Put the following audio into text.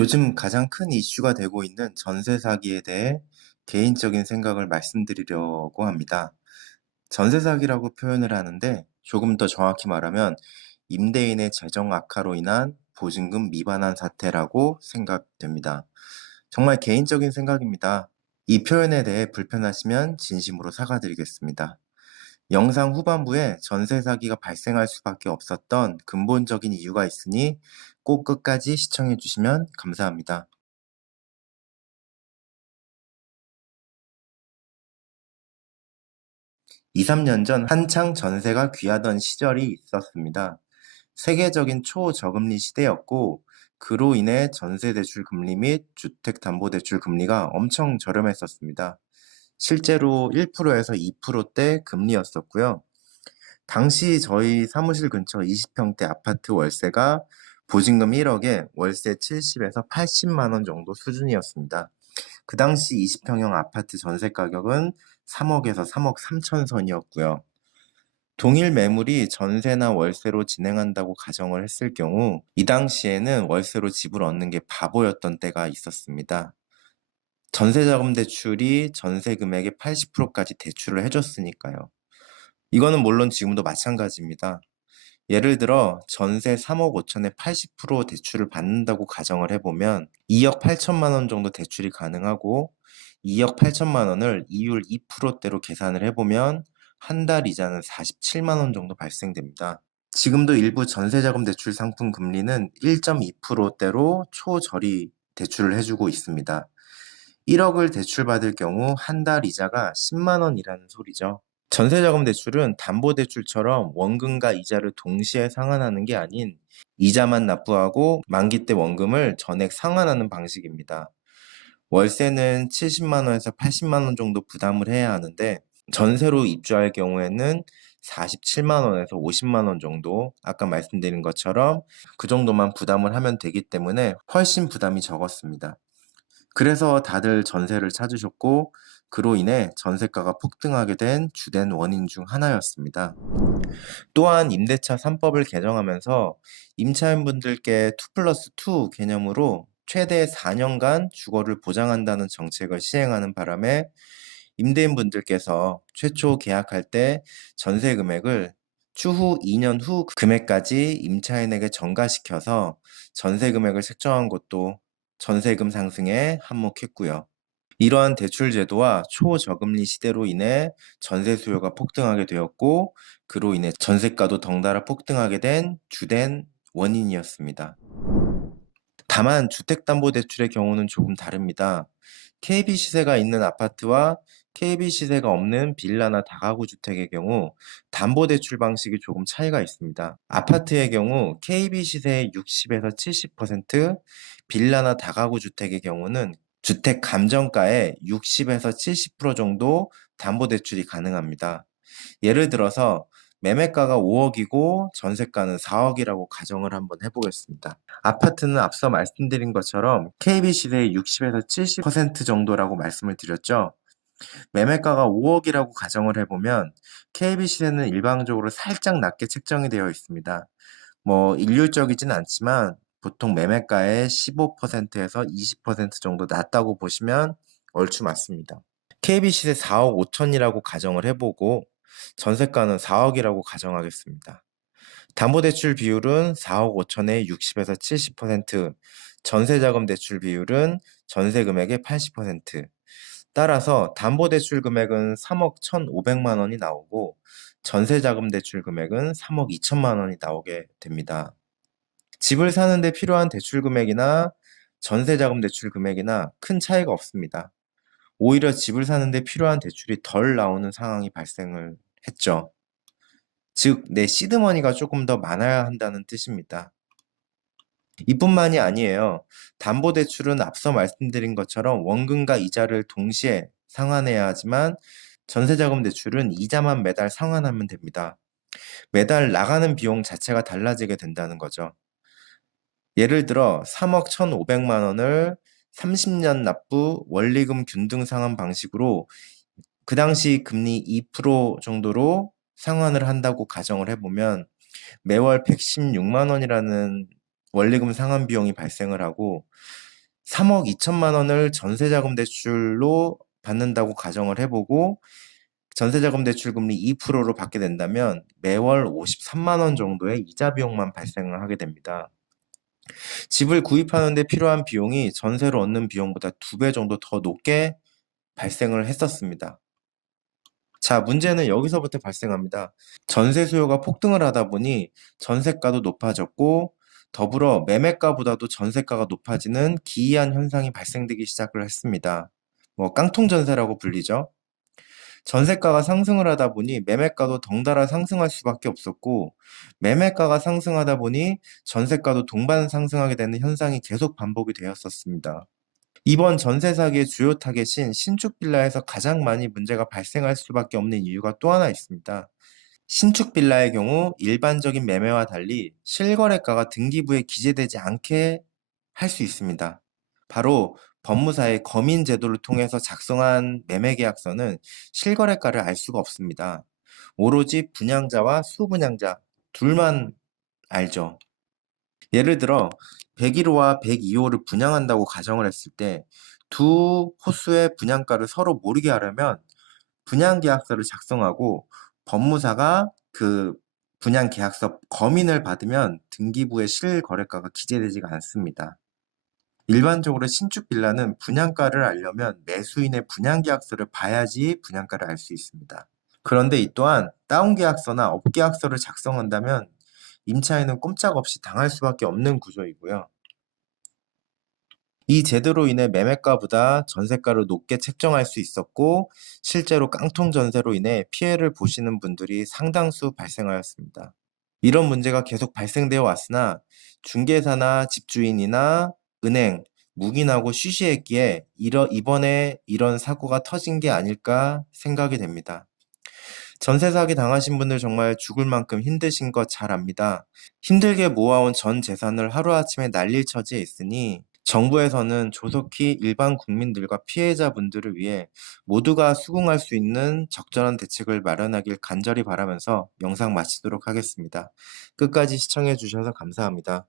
요즘 가장 큰 이슈가 되고 있는 전세 사기에 대해 개인적인 생각을 말씀드리려고 합니다. 전세 사기라고 표현을 하는데 조금 더 정확히 말하면 임대인의 재정 악화로 인한 보증금 미반환 사태라고 생각됩니다. 정말 개인적인 생각입니다. 이 표현에 대해 불편하시면 진심으로 사과드리겠습니다. 영상 후반부에 전세 사기가 발생할 수밖에 없었던 근본적인 이유가 있으니 꼭 끝까지 시청해 주시면 감사합니다. 2, 3년 전 한창 전세가 귀하던 시절이 있었습니다. 세계적인 초저금리 시대였고, 그로 인해 전세대출 금리 및 주택담보대출 금리가 엄청 저렴했었습니다. 실제로 1%에서 2%대 금리였었고요. 당시 저희 사무실 근처 20평대 아파트 월세가 보증금 1억에 월세 70에서 80만 원 정도 수준이었습니다. 그 당시 20평형 아파트 전세 가격은 3억에서 3억 3천 선이었고요. 동일 매물이 전세나 월세로 진행한다고 가정을 했을 경우 이 당시에는 월세로 집을 얻는 게 바보였던 때가 있었습니다. 전세자금 대출이 전세 금액의 80%까지 대출을 해줬으니까요. 이거는 물론 지금도 마찬가지입니다. 예를 들어 전세 3억 5천에 80% 대출을 받는다고 가정을 해보면 2억 8천만 원 정도 대출이 가능하고 2억 8천만 원을 이율 2%대로 계산을 해보면 한 달 이자는 47만 원 정도 발생됩니다. 지금도 일부 전세자금 대출 상품 금리는 1.2%대로 초저리 대출을 해주고 있습니다. 1억을 대출받을 경우 한 달 이자가 10만 원이라는 소리죠. 전세자금 대출은 담보대출처럼 원금과 이자를 동시에 상환하는 게 아닌 이자만 납부하고 만기 때 원금을 전액 상환하는 방식입니다. 월세는 70만 원에서 80만 원 정도 부담을 해야 하는데 전세로 입주할 경우에는 47만 원에서 50만 원 정도 아까 말씀드린 것처럼 그 정도만 부담을 하면 되기 때문에 훨씬 부담이 적었습니다. 그래서 다들 전세를 찾으셨고 그로 인해 전세가가 폭등하게 된 주된 원인 중 하나였습니다. 또한 임대차 3법을 개정하면서 임차인분들께 2+2 개념으로 최대 4년간 주거를 보장한다는 정책을 시행하는 바람에 임대인분들께서 최초 계약할 때 전세 금액을 추후 2년 후 금액까지 임차인에게 전가시켜서 전세 금액을 책정한 것도 전세금 상승에 한몫했고요. 이러한 대출 제도와 초저금리 시대로 인해 전세 수요가 폭등하게 되었고, 그로 인해 전세가도 덩달아 폭등하게 된 주된 원인이었습니다. 다만 주택담보대출의 경우는 조금 다릅니다. KB 시세가 있는 아파트와 KB 시세가 없는 빌라나 다가구 주택의 경우 담보대출 방식이 조금 차이가 있습니다. 아파트의 경우 KB 시세의 60에서 70%, 빌라나 다가구 주택의 경우는 주택 감정가의 60에서 70% 정도 담보대출이 가능합니다. 예를 들어서 매매가가 5억이고 전세가는 4억이라고 가정을 한번 해보겠습니다. 아파트는 앞서 말씀드린 것처럼 KB 시세의 60에서 70% 정도라고 말씀을 드렸죠. 매매가가 5억이라고 가정을 해보면 KB 시세는 일반적으로 살짝 낮게 책정이 되어 있습니다. 일률적이진 않지만 보통 매매가의 15%에서 20% 정도 낮다고 보시면 얼추 맞습니다. KB 시세 4억 5천이라고 가정을 해보고 전세가는 4억이라고 가정하겠습니다. 담보대출 비율은 4억 5천에 60에서 70%, 전세자금 대출 비율은 전세 금액의 80%. 따라서 담보대출 금액은 3억 1,500만 원이 나오고 전세자금 대출 금액은 3억 2천만 원이 나오게 됩니다. 집을 사는데 필요한 대출 금액이나 전세자금 대출 금액이나 큰 차이가 없습니다. 오히려 집을 사는데 필요한 대출이 덜 나오는 상황이 발생을 했죠. 즉, 내 시드머니가 조금 더 많아야 한다는 뜻입니다. 이뿐만이 아니에요. 담보대출은 앞서 말씀드린 것처럼 원금과 이자를 동시에 상환해야 하지만 전세자금 대출은 이자만 매달 상환하면 됩니다. 매달 나가는 비용 자체가 달라지게 된다는 거죠. 예를 들어 3억 1,500만 원을 30년 납부 원리금 균등 상환 방식으로 그 당시 금리 2% 정도로 상환을 한다고 가정을 해보면 매월 116만 원이라는 원리금 상환 비용이 발생을 하고 3억 2천만 원을 전세자금 대출로 받는다고 가정을 해보고 전세자금 대출 금리 2%로 받게 된다면 매월 53만 원 정도의 이자 비용만 발생을 하게 됩니다. 집을 구입하는 데 필요한 비용이 전세로 얻는 비용보다 2배 정도 더 높게 발생을 했었습니다. 자, 문제는 여기서부터 발생합니다. 전세 수요가 폭등을 하다 보니 전세가도 높아졌고 더불어 매매가보다도 전세가가 높아지는 기이한 현상이 발생되기 시작을 했습니다. 깡통 전세라고 불리죠. 전세가가 상승을 하다 보니 매매가도 덩달아 상승할 수밖에 없었고 매매가가 상승하다 보니 전세가도 동반 상승하게 되는 현상이 계속 반복이 되었었습니다. 이번 전세 사기의 주요 타겟인 신축 빌라에서 가장 많이 문제가 발생할 수밖에 없는 이유가 또 하나 있습니다. 신축 빌라의 경우 일반적인 매매와 달리 실거래가가 등기부에 기재되지 않게 할 수 있습니다. 바로 법무사의 검인 제도를 통해서 작성한 매매계약서는 실거래가를 알 수가 없습니다. 오로지 분양자와 수분양자 둘만 알죠. 예를 들어 101호와 102호를 분양한다고 가정을 했을 때 두 호수의 분양가를 서로 모르게 하려면 분양계약서를 작성하고 법무사가 그 분양계약서 검인을 받으면 등기부에 실거래가가 기재되지가 않습니다. 일반적으로 신축 빌라는 분양가를 알려면 매수인의 분양계약서를 봐야지 분양가를 알 수 있습니다. 그런데 이 또한 다운계약서나 업계약서를 작성한다면 임차인은 꼼짝없이 당할 수밖에 없는 구조이고요. 이 제도로 인해 매매가보다 전세가를 높게 책정할 수 있었고 실제로 깡통 전세로 인해 피해를 보시는 분들이 상당수 발생하였습니다. 이런 문제가 계속 발생되어 왔으나 중개사나 집주인이나 은행, 묵인하고 쉬쉬했기에 이번에 이런 사고가 터진 게 아닐까 생각이 됩니다. 전세 사기 당하신 분들 정말 죽을 만큼 힘드신 거 잘 압니다. 힘들게 모아온 전 재산을 하루아침에 날릴 처지에 있으니 정부에서는 조속히 일반 국민들과 피해자분들을 위해 모두가 수긍할 수 있는 적절한 대책을 마련하길 간절히 바라면서 영상 마치도록 하겠습니다. 끝까지 시청해 주셔서 감사합니다.